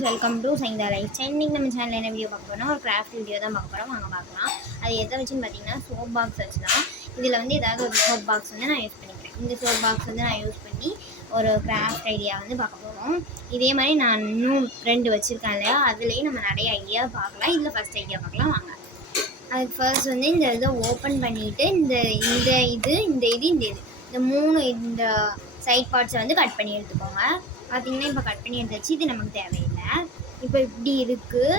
Welcome to Saintha lifestyle. இன்றைக்கி நம்ம சேனலில் என்ன வீடியோ பார்க்க போகிறோம், ஒரு கிராஃப்ட் வீடியோ தான் பார்க்க போகிறோம். வாங்க பார்க்கலாம். அது எதை வச்சுன்னு பார்த்தீங்கன்னா சோப் பாக்ஸ் வச்சு தான். இதில் வந்து ஏதாவது ஒரு சோப் பாக்ஸ் வந்து நான் யூஸ் பண்ணிக்கிறேன். இந்த சோப் பாக்ஸ் வந்து நான் யூஸ் பண்ணி ஒரு கிராஃப்ட் ஐடியா வந்து பார்க்க போகிறோம். இதே மாதிரி நான் இன்னும் 2 வச்சுருக்கேன் இல்லையா, அதுலேயும் நம்ம நிறைய ஐடியா பார்க்கலாம். இதில் ஃபஸ்ட் ஐடியா பார்க்கலாம் வாங்க. அதுக்கு ஃபர்ஸ்ட் வந்து இந்த இதை ஓப்பன் பண்ணிவிட்டு இந்த 3 இந்த சைட் பார்ட்ஸை வந்து கட் பண்ணி எடுத்துக்கோங்க. பார்த்திங்கன்னா இப்போ கட் பண்ணி எடுத்துச்சு, இது நமக்கு தேவையில்லை. இப்போ இப்படி இருக்குது.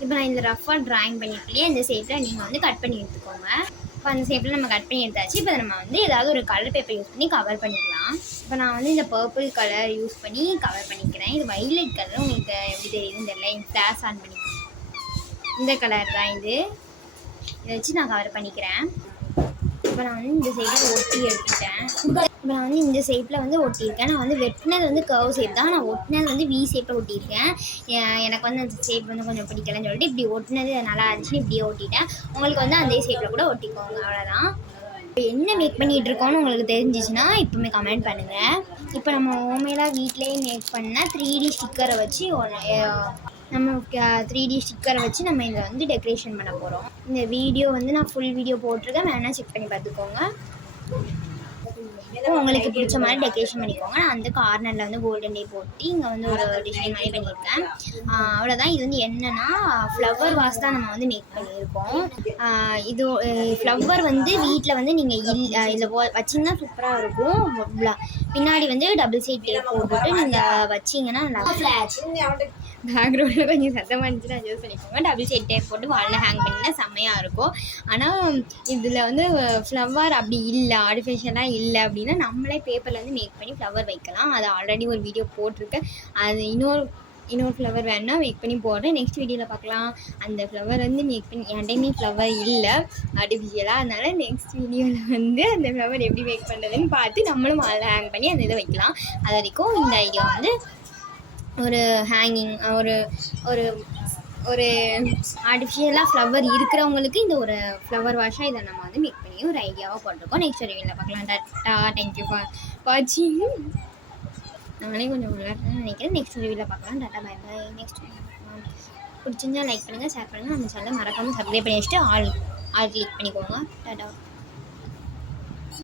இப்போ நான் இந்த ரஃபாக ட்ராயிங் பண்ணியிருக்கலையே இந்த ஷேப்பில் நீங்கள் வந்து கட் பண்ணி எடுத்துக்கோங்க. இப்போ அந்த ஷேப்பில் நம்ம கட் பண்ணி எடுத்தாச்சு. இப்போ நம்ம வந்து ஏதாவது ஒரு கலர் பேப்பர் யூஸ் பண்ணி கவர் பண்ணிக்கலாம். இப்போ நான் வந்து இந்த பர்பிள் கலர் யூஸ் பண்ணி கவர் பண்ணிக்கிறேன். இது வைலட் கலர், உங்களுக்கு எப்படி தெரியுதுன்னு தெரியல. ஃப்ளாஷ் ஆன் பண்ணிக்கிறேன். இந்த கலர் தான் இதை வச்சு நான் கவர் பண்ணிக்கிறேன். இப்போ நான் வந்து இந்த ஷேப்பில் ஒட்டி எடுத்துட்டேன். இப்போ நான் வந்து இந்த ஷேப்பில் வந்து ஒட்டியிருக்கேன். நான் வந்து வெட்டினது வந்து கர்வ் ஷேப் தான், நான் ஒட்டினது வந்து வி ஷேப்பில் ஒட்டியிருக்கேன். எனக்கு வந்து அந்த ஷேப் வந்து கொஞ்சம் பிடிக்கலன்னு சொல்லிட்டு இப்படி ஒட்டினது நல்லா இருந்துச்சுன்னு இப்படியே ஒட்டிட்டேன். உங்களுக்கு வந்து அந்த ஷேப்பில் கூட ஒட்டிக்கோங்க, அவ்வளோதான். இப்போ என்ன மேக் பண்ணிகிட்டு இருக்கோன்னு உங்களுக்கு தெரிஞ்சிச்சுன்னா இப்போமே கமெண்ட் பண்ணுங்கள். இப்போ நம்ம ஹோம்மேடாக வீட்டிலேயே மேக் பண்ண 3D ஸ்டிக்கரை வச்சு நம்ம 3D ஸ்டிக்கரை வச்சு நம்ம இதை வந்து டெக்கரேஷன் பண்ண போகிறோம். இந்த வீடியோ வந்து நான் ஃபுல் வீடியோ போட்டிருக்கேன், வேணால் செக் பண்ணி பார்த்துக்கோங்க. உங்களுக்கு பிடிச்ச மாதிரி டெக்கரேஷன் பண்ணிக்கோங்க. நான் வந்து கார்னரில் வந்து கோல்டன் டே போட்டு இங்கே வந்து ஒரு டிசைன் மாதிரி பண்ணியிருக்கேன். அவ்வளோதான். இது வந்து என்னென்னா ஃப்ளவர் வாஸ் தான் நம்ம வந்து மேக் பண்ணியிருக்கோம். இது ஃப்ளவர் வந்து வீட்டில் வந்து நீங்கள் இதில் வச்சிங்கன்னா சூப்பராக இருக்கும். பின்னாடி வந்து டபுள் சைட் டேப் போட்டுட்டு நீங்கள் வச்சிங்கன்னா நல்லா. பேக்ரவுண்டில் கொஞ்சம் சத்தமாக இருந்துச்சுன்னா அட்ஜஸ்ட் பண்ணிக்கோங்க. டபுள் சைட் டேப் போட்டு வாலில் ஹேங் பண்ணிங்கன்னா செம்மையாக இருக்கும். ஆனால் இதில் வந்து ஃப்ளவர் அப்படி இல்லை, ஆர்டிஃபிஷியலாக இல்லை அப்படின்னா நம்மளே பேப்பரில் வந்து மேக் பண்ணி ஃப்ளவர் வைக்கலாம். அது ஆல்ரெடி ஒரு வீடியோ போட்டிருக்கேன். அது இன்னொரு ஃப்ளவர் வேணுன்னா மேக் பண்ணி போடுறேன். நெக்ஸ்ட் வீடியோவில் பார்க்கலாம். அந்த ஃப்ளவர் வந்து மேக் பண்ணி என்டையுமே ஃப்ளவர் இல்லை ஆர்டிஃபிஷியலாக, அதனால் நெக்ஸ்ட் வீடியோவில் வந்து அந்த ஃப்ளவர் எப்படி மேக் பண்ணுறதுன்னு பார்த்து நம்மளும் வாலில் ஹேங் பண்ணி அந்த இதை வைக்கலாம். அது வரைக்கும் இந்த ஐடியா வந்து ஒரு ஹேங்கிங் ஒரு ஒரு ஆர்டிஃபிஷியலாக ஃப்ளவர் இருக்கிறவங்களுக்கு இந்த ஒரு ஃப்ளவர் வாஷாக இதை நம்ம வந்து மேக் பண்ணி ஒரு ஐடியாவாக போட்டிருக்கோம். நெக்ஸ்ட் வீடியோவில் பார்க்கலாம். தேங்க்யூ ஃபார் வாட்சிங். நானே கொஞ்சம் விளையாடுறேன்னு நினைக்கிறேன். நெக்ஸ்ட் வீடியோவில் பார்க்கலாம். Tata bye bye. Next video பார்க்கலாம். பிடிச்சிருந்தா லைக் பண்ணுங்கள், ஷேர் பண்ணுங்கள். நம்ம சேனலை மறக்காமல் சப்ஸ்கிரைப் பண்ணி வச்சுட்டு ஆல் கிளிக் பண்ணிக்கோங்க. டாட்டா.